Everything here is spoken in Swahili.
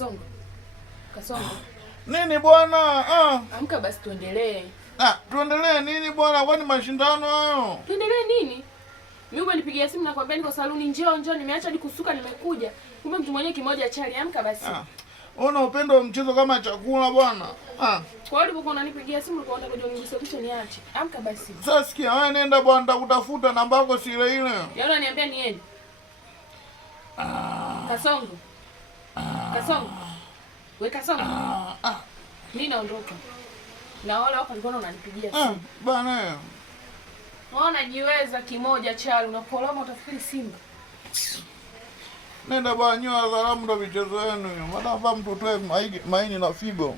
Kasongo. Kasongo. Nini bwana? Amka basi tuendelee. Tuendelee nini bwana? Kwani mashindano hayo? Tuendelee nini? Mimi umenipigia simu na kwambia niko saluni, njoo nimeacha hadi kusuka nimekuja. Kumbe mtu mwenyewe kimoja chali. Amka basi. Una upendo wa mchezo kama chakula bwana. Kwa hiyo ulipokuwa unanipigia simu ulikuwa unataka unisaidie niache. Amka basi. Sasa sikia, wewe nenda bwana, nitakutafuta namba yako si ile ile. Yaani unaniambia niende. Kasongo. Kasongo. Wewe Kasongo. Mimi naondoka. Na wale wako walikuwa wananipigia simu. Bwana. Unaona jiweza kimoja chali unakoloma utafikiri Simba. Nenda bwana, nyoa salamu ndo michezo yenu hiyo. Maana mtu toe maini na figo.